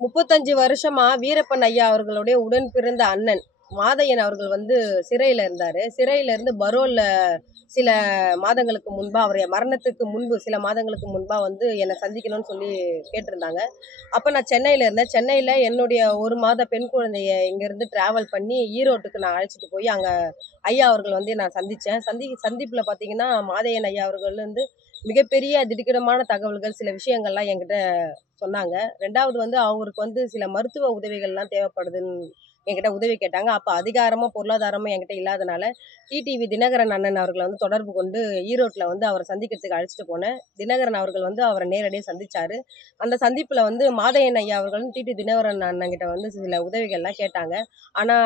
35 வருஷமா வீரப்பன் ஐயா அவர்களுடைய உடன் பிறந்த அண்ணன் மாதையன் அவர்கள் வந்து சிறையில இருந்தாரு. சிறையில இருந்து பரோல்ல சில மாதங்களுக்கு முன்பா, அவருடைய மரணத்துக்கு முன்பு சில மாதங்களுக்கு முன்பா வந்து என்னை சந்திக்கணும்னு சொல்லி கேட்டிருந்தாங்க. அப்ப நான் சென்னையில இருந்தேன். சென்னையில என்னுடைய 1 மாத பெண் குழந்தைய இங்கிருந்து டிராவல் பண்ணி ஈரோட்டுக்கு நான் அழைச்சிட்டு போய் அங்க ஐயா அவர்கள் வந்து நான் சந்திச்சேன். சந்திப்புல பாத்தீங்கன்னா மாதையன் ஐயா அவர்கள் வந்து மிகப்பெரிய திடுக்கிடமான தகவல்கள், சில விஷயங்கள்லாம் என்கிட்ட சொன்னாங்க. 2வது வந்து அவருக்கு வந்து சில மருத்துவ உதவிகள்லாம் தேவைப்படுதுன்னு என்கிட்ட உதவி கேட்டாங்க. அப்ப அதிகாரமா, பொருளாதாரமா என்கிட்ட இல்லாதனால, டிடிவி தினகரன் அண்ணன் அவர்கள வந்து தொடர்பு கொண்டு ஈரோட்ல வந்து அவர சந்திக்கிறதுக்கு அழைச்சிட்டு போனேன். தினகரன் அவர்கள் வந்து அவர நேரடியா சந்திச்சாரு. அந்த சந்திப்புல வந்து மாதையன் ஐயா அவர்களும் தினகரன் அண்ணன்கிட்ட வந்து சில உதவிகள்லாம் கேட்டாங்க. ஆனா,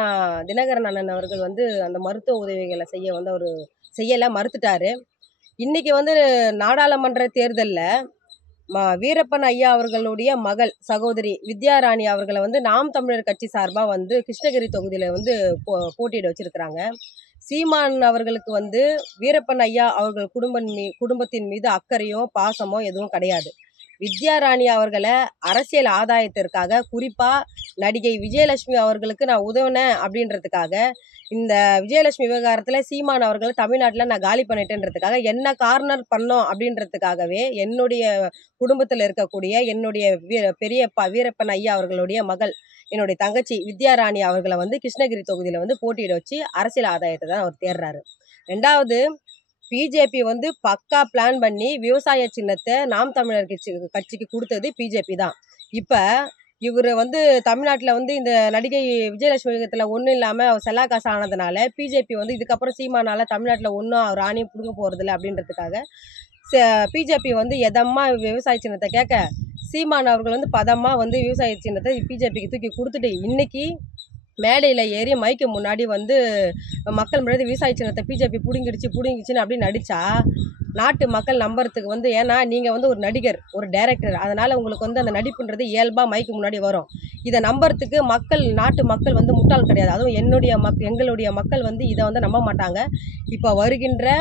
தினகரன் அண்ணன் அவர்கள் வந்து அந்த மருத்துவ உதவிகள செய்ய வந்து அவரு செய்யல, மறுத்துட்டாரு. இன்னைக்கு வந்து நாடாளுமன்ற தேர்தல்ல வீரப்பன் ஐயா அவர்களுடைய மகள் சகோதரி வித்யாராணி அவர்களை வந்து நாம் தமிழர் கட்சி சார்பா வந்து கிருஷ்ணகிரி தொகுதியில வந்து போட்டியிட வச்சிருக்கிறாங்க. சீமான் அவர்களுக்கு வந்து வீரப்பன் ஐயா அவர்கள் குடும்பத்தின் மீது அக்கறையோ பாசமோ எதுவும் கிடையாது. வித்யாராணி அவர்களை அரசியல் ஆதாயத்திற்காக, குறிப்பா நடிகை விஜயலட்சுமி அவர்களுக்கு நான் உதவினேன் அப்படின்றதுக்காக, இந்த விஜயலட்சுமி விவகாரத்துல சீமான் அவர்களை தமிழ்நாட்டுல நான் காலி பண்ணிட்டேன்றதுக்காக என்ன கார்னர் பண்ணோம் அப்படின்றதுக்காகவே என்னுடைய குடும்பத்துல இருக்கக்கூடிய என்னுடைய பெரியப்பா வீரப்பன் ஐயா அவர்களுடைய மகள், என்னுடைய தங்கச்சி வித்யாராணி அவர்களை வந்து கிருஷ்ணகிரி தொகுதியில வந்து போட்டியிட வச்சு அரசியல் ஆதாயத்தை தான் அவர் தேடுறாரு. 2வது, பிஜேபி வந்து பக்கா பிளான் பண்ணி விவசாய சின்னத்தை நாம் தமிழர் கட்சிக்கு கொடுத்தது பிஜேபி தான். இப்ப இவரு வந்து தமிழ்நாட்டில் வந்து இந்த நடிகை விஜயலட்சுமி விகிதத்தில் ஒன்றும் இல்லாமல் அவர் செல்லா காசு ஆனதுனால பிஜேபி வந்து இதுக்கப்புறம் சீமானால தமிழ்நாட்டில் ஒன்றும் அவர் ஆணையம் பிடுங்க போகிறதில்ல அப்படின்றதுக்காக பிஜேபி வந்து எதமா விவசாய சின்னத்தை கேட்க, சீமான் அவர்கள் வந்து பதமா வந்து விவசாய சின்னத்தை பிஜேபிக்கு தூக்கி கொடுத்துட்டு இன்னைக்கு மேடையில் ஏறி மைக்கு முன்னாடி வந்து மக்கள் முன்னாடி விவசாய சின்னத்தை பிஜேபி புடுங்கிடுச்சுன்னு அப்படின்னு நடிச்சா நாட்டு மக்கள் நம்புறதுக்கு வந்து, ஏன்னா நீங்கள் வந்து ஒரு நடிகர், ஒரு டைரக்டர், அதனால் உங்களுக்கு வந்து அந்த நடிப்புன்றது இயல்பாக மைக்கு முன்னாடி வரும். இதை நம்புறதுக்கு நாட்டு மக்கள் வந்து முட்டாள் கிடையாது. அதுவும் எங்களுடைய மக்கள் வந்து இதை வந்து நம்ப மாட்டாங்க. இப்போ வருகின்ற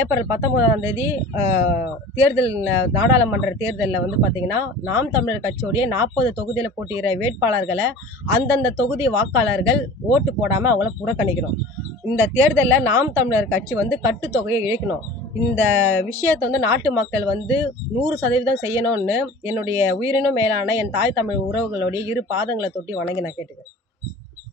ஏப்ரல் 19ஆம் தேதி தேர்தல், நாடாளுமன்ற தேர்தலில் வந்து பார்த்திங்கன்னா நாம் தமிழர் கட்சியோடைய 40 தொகுதியில் போட்டியிட வேட்பாளர்களை அந்தந்த தொகுதி வாக்காளர்கள் ஓட்டு போடாமல் அவங்கள புறக்கணிக்கணும். இந்த தேர்தலில் நாம் தமிழர் கட்சி வந்து கட்டுத்தொகையை இழைக்கணும். இந்த விஷயத்தை வந்து நாட்டு மக்கள் வந்து 100% செய்யணும்னு என்னுடைய உயிரினும் மேலான என் தாய் தமிழ் உறவுகளுடைய 2 பாதங்களை தொட்டி வணங்கி நான் கேட்டுக்கிறேன்.